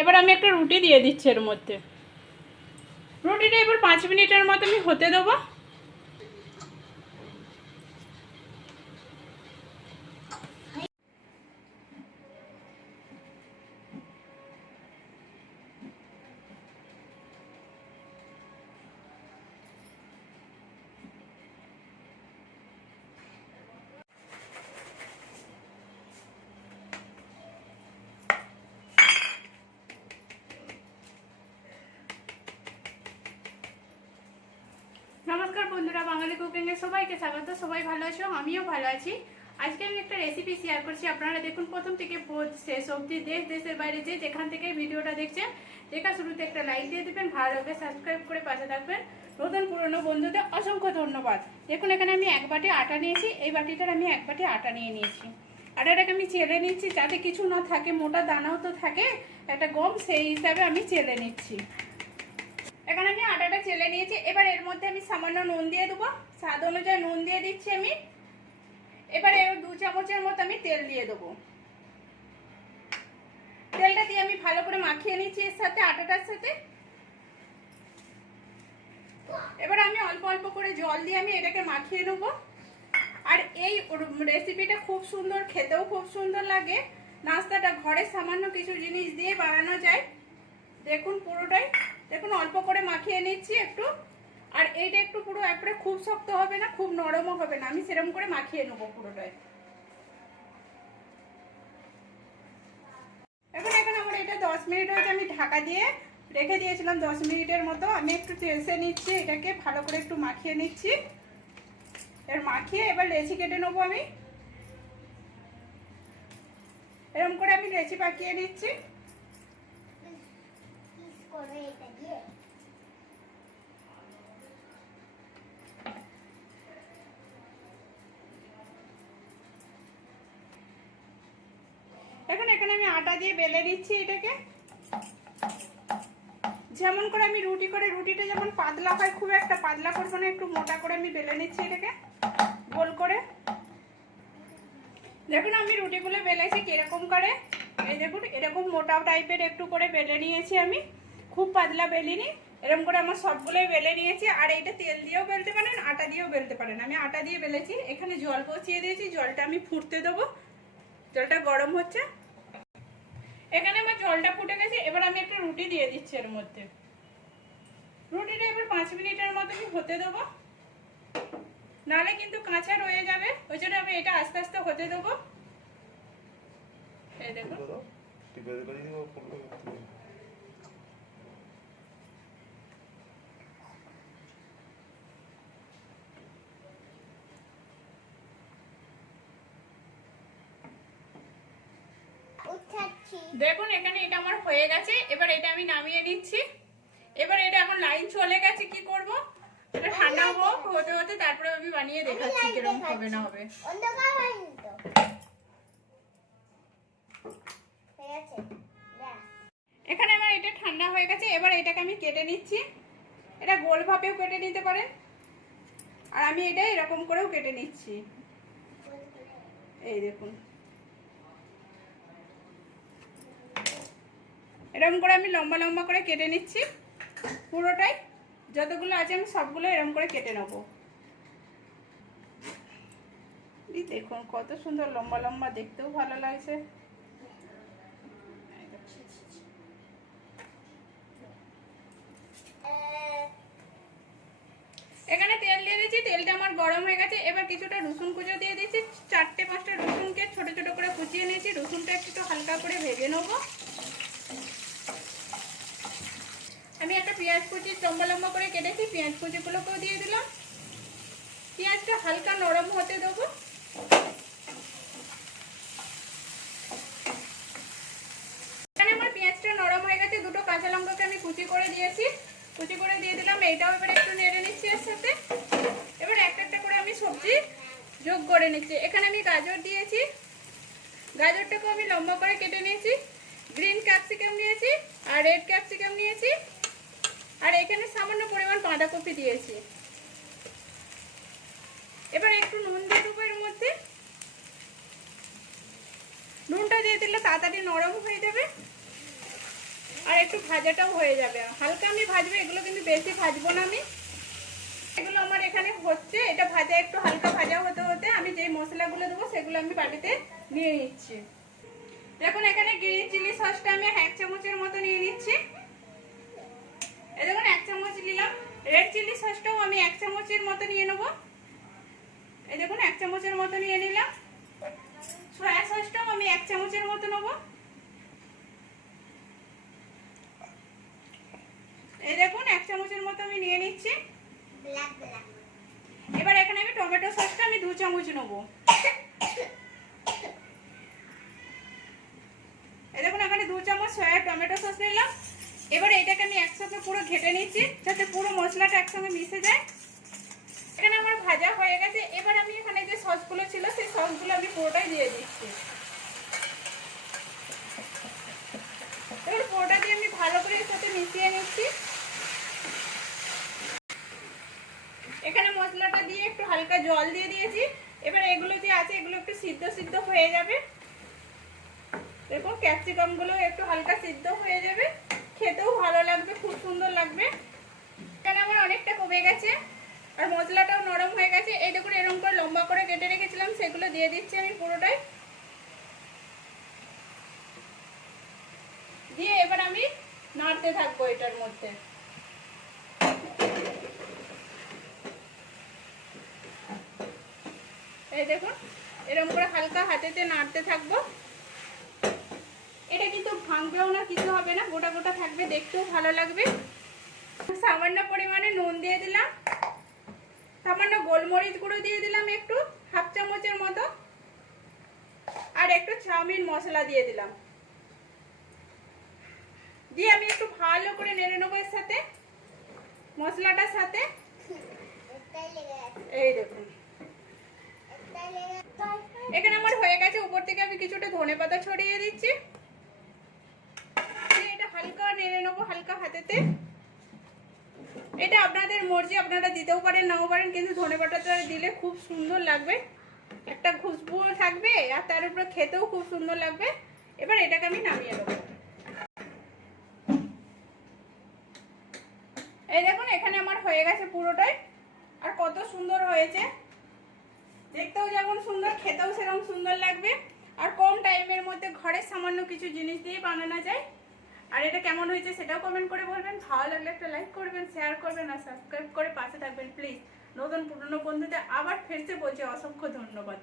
এবার আমি একটা রুটি দিয়ে দিচ্ছি এর মধ্যে। রুটিটা এবার পাঁচ মিনিটের মতো আমি হতে দেবো। বন্ধুরা, বাঙালি কুকিংয়ে সবাইকে স্বাগত। সবাই ভালো আছো? আমিও ভালো আছি। আজকে আমি একটা রেসিপি শেয়ার করছি। আপনারা দেখুন, প্রথম থেকে শেষ অবধি দেশ, দেশের বাইরে যে যেখান থেকে ভিডিওটা দেখছেন, দেখা শুরুতে একটা লাইক দিয়ে দেবেন, ভালো লাগবে সাবস্ক্রাইব করে পাশে থাকবেন। নতুন পুরনো বন্ধুদের অসংখ্য ধন্যবাদ। দেখুন, এখানে আমি এক বাটি আটা নিয়েছি। এই বাটিটার আমি এক বাটি আটা নিয়ে নিয়েছি। আটাটাকে আমি চেলে নিচ্ছি। যাতে কিছু না থাকে, মোটা দানাও তো থাকে, একটা গম, সেই হিসাবে আমি চেলে নিচ্ছি। এখানে আমি আটাটা চেলে নিয়েছি। এবার এর মধ্যে আমি সামান্য নুন দিয়ে দেবো। স্বাদ অনুযায়ী নুন দিয়ে দিচ্ছি আমি। এবার দু চামচের মতো আমি তেল দিয়ে দেবো। তেলটা দিয়ে আমি ভালো করে মাখিয়ে নিচ্ছি এর সাথে, আটাটার সাথে। এবার আমি অল্প অল্প করে জল দিয়ে আমি এটাকে মাখিয়ে নেব। আর এই রেসিপিটা খুব সুন্দর, খেতেও খুব সুন্দর লাগে। নাস্তাটা ঘরে সামান্য কিছু জিনিস দিয়ে বানানো যায়। দেখুন পুরোটাই। দেখুন, অল্প করে মাখিয়ে নিচ্ছি একটু। আর এইটা একটু পুরো একবারে খুব শক্ত হবে না, খুব নরমও হবে না। আমি সেরকম করে মাখিয়ে নেব পুরোটাই। এখন এখন আমার এটা দশ মিনিট হয়েছে, আমি ঢাকা দিয়ে রেখে দিয়েছিলাম দশ মিনিটের মতো। আমি একটু চেষে নিচ্ছি এটাকে, ভালো করে একটু মাখিয়ে নিচ্ছি। এর মাখিয়ে এবার লেচি কেটে নেব আমি। এরকম করে আমি লেচি পাকিয়ে নিচ্ছি। করে এখন এখানে আমি আটা দিয়ে বেলে নিচ্ছি এটাকে। যেমন করে আমি রুটি করে, রুটিটা যেমন পাতলা হয়, খুব একটা পাতলা করব না, একটু মোটা করে আমি বেলে নিচ্ছি এটাকে, গোল করে। দেখুন, আমি রুটিগুলো বেলেছি কীরকম করে। এই দেখুন, এরকম মোটা টাইপের একটু করে বেলে নিয়েছি আমি। খুব পাতলা বেলিনি এরকম করে আমার সবগুলোই বেলে নিয়েছি, আর এইটা তেল দিয়েও বেলতে পারেন, আটা দিয়েও বেলতে পারেন। আমি আটা দিয়ে বেলেছি, এখানে জল বসিয়ে দিয়েছি, জলটা আমি ফুটতে দেবো। জলটা গরম হচ্ছে। এখানে আমার জলটা ফুটে গেছে, এবার আমি একটা রুটি দিয়ে দিচ্ছি এর মধ্যে। রুটিটা এবার পাঁচ মিনিটের মতো আমি হতে দেবো। নাহলে কিন্তু কাঁচা রয়ে যাবে, ওই জন্য আমি এটা আস্তে আস্তে হতে দেবো। দেখুন। দেখুন এখানে এটা আমার হয়ে গেছে। এবার এটা আমি নামিয়ে নিচ্ছি। এবার এটা এখন লাইন চলে গেছে কি করব? এটা ঠান্ডা হোক হতে হতে তারপরে আমি বানিয়ে দেখাচ্ছি কীরকম হবে না হবে। এখানে আমার এটা ঠান্ডা হয়ে গেছে। এবার এটাকে আমি কেটে নিচ্ছি। এটা গোলভাবেও কেটে নিতে পারেন আর আমি এটা এরকম করেও কেটে নিচ্ছি। এই দেখুন। এরকম করে আমি লম্বা লম্বা করে কেটে নিচ্ছি। পুরোটাই যতগুলো আছে আমি সবগুলো এরকম করে কেটে নেব। দেখুন, কত সুন্দর লম্বা লম্বা দেখতেও ভালো লাগছে। এখানে তেল দিয়ে দিয়েছি, তেলটা আমার গরম হয়ে গেছে। এবার কিছুটা রসুন কুচো দিয়ে দিয়েছি। চারটে পাঁচটা রসুনকে ছোট ছোট করে কুচিয়ে নিয়েছি। রসুনটা একটু হালকা করে ভেজে নেব। আমি একটা পেঁয়াজ কুচি লম্বা লম্বা করে কেটেছি, পেঁয়াজ কুচিগুলোকেও দিয়ে দিলাম। পেঁয়াজটা হালকা নরম হতে দেবো। এখানে আমার পেঁয়াজটা নরম হয়ে গেছে, দুটো কাঁচা লঙ্কাকে আমি কুচি করে দিয়েছি। কুচি করে দিয়ে দিলাম, এইটাও এবার একটু নেড়ে নিচ্ছি এর সাথে। এবার একটা একটা করে আমি সবজি যোগ করে নিচ্ছি। এখানে আমি গাজর দিয়েছি। গাজরটাকেও আমি লম্বা করে কেটে নিয়েছি। গ্রিন ক্যাপসিকাম নিয়েছি আর রেড ক্যাপসিকাম নিয়েছি। আর এখানে সামান্য পরিমাণ বাঁধাকপি দিয়েছি। এবার একটু নুন দিয়ে দেবো এর মধ্যে। নুনটা দিয়ে দিলে তাড়াতাড়ি নরম হয়ে যাবে। আর একটু ভাজাটাও হয়ে যাবে। হালকা আমি ভাজবো, এগুলো কিন্তু বেশি ভাজবো না আমি। এগুলো আমার এখানে হচ্ছে, এটা ভাজা একটু হালকা ভাজা হতে হতে আমি যেই মশলাগুলো দেবো সেগুলো আমি বাটিতে নিয়ে নিচ্ছি। দেখুন, এখানে গ্রিন চিলি সসটা আমি এক চামচের মতো নিয়ে নিচ্ছি। এই দেখুন এক চামচ নিলাম। রেড চিলি সসটাও আমি এক চামচের মতো নিয়ে নেব। এই দেখুন এক চামচের মতো নিয়ে নিলাম। সয়া সসটাও আমি এক চামচের মতো নেব। এই দেখুন এক চামচের মতো আমি নিয়ে নিচ্ছি। এবার এখানে আমি টমেটো সসটা আমি দু চামচ নেব। এই দেখুন এখানে দু চামচ সয়া টমেটো সস নিলাম। এবার এটাকে আমি একসাথে পুরো ঘেটে নিচ্ছি, যাতে পুরো মশলাটা একসঙ্গে মিশে যায়। এখানে আমার ভাজা হয়ে গেছে। এবার আমি এখানে যে সসগুলো ছিল, সেই সসগুলো আমি পুরোটাই দিয়ে দিচ্ছি। এবার পুরোটা দিয়ে আমি ভালো করে এর সাথে মিশিয়ে নিচ্ছি। এখানে মশলাটা দিয়ে একটু হালকা জল দিয়ে দিয়েছি। এবার এগুলো যে আছে, এগুলো একটু সিদ্ধ সিদ্ধ হয়ে যাবে। দেখুন ক্যাপসিকামগুলো একটু হালকা সিদ্ধ হয়ে যাবে। খেতেও ভালো লাগবে, খুব সুন্দর লাগবে। এখানে আমার অনেকটা কমে গেছে, আর মশলাটাও নরম হয়ে গেছে। এই দেখুন, এরকম করে লম্বা করে কেটে রেখেছিলাম, সেগুলো দিয়ে দিচ্ছি আমি পুরোটাই। দিয়ে এবার আমি নাড়তে থাকব এটার মধ্যে। এই দেখুন, এরকম করে হালকা হাতেতে নাড়তে থাকব। ভাঙবেও না, কিছু হবে না, গোটা গোটা থাকবে, দেখতেও ভালো লাগবে। সামান্য পরিমাণে নুন দিয়ে দিলাম। সামান্য গোলমরিচ গুঁড়ো দিয়ে দিলাম একটু, হাফ চামচের মতো। আর একটু চাউমিন মশলা দিয়ে দিলাম। দিয়ে আমি একটু ভালো করে নেড়ে নেব এর সাথে, মশলাটার সাথে। এই দেখুন। এখানে আমার হয়ে গেছে, উপর থেকে আমি কিছুটা ধনে পাতা ছড়িয়ে দিচ্ছি। নেড়ে নেব হালকা হাতেতে। এটা আপনাদের মর্জি, আপনারা দিতেও পারেন, নাও পারেন, কিন্তু ধনে পাতাটা দিলে খুব সুন্দর লাগবে। একটা খুশবু থাকবে আর তার উপরে খেতেও খুব সুন্দর লাগবে। এবার এটাকে আমি নামিয়ে নেব। এই দেখুন, এখানে আমার হয়ে গেছে পুরোটাই। আর কত সুন্দর হয়েছে। দেখতেও যেমন সুন্দর, খেতেও সেরকম সুন্দর লাগবে। আর কম টাইমের মধ্যে ঘরের সামান্য কিছু জিনিস দিয়ে বানানো যায়। আর এটা কেমন হয়েছে সেটাও কমেন্ট করে বলবেন। ভালো লাগলে একটা লাইক করবেন শেয়ার করবেন আর সাবস্ক্রাইব করে পাশে থাকবেন প্লিজ নতুন পুরনো বন্ধুদের আবার ফেরসে বলছি অসংখ্য ধন্যবাদ।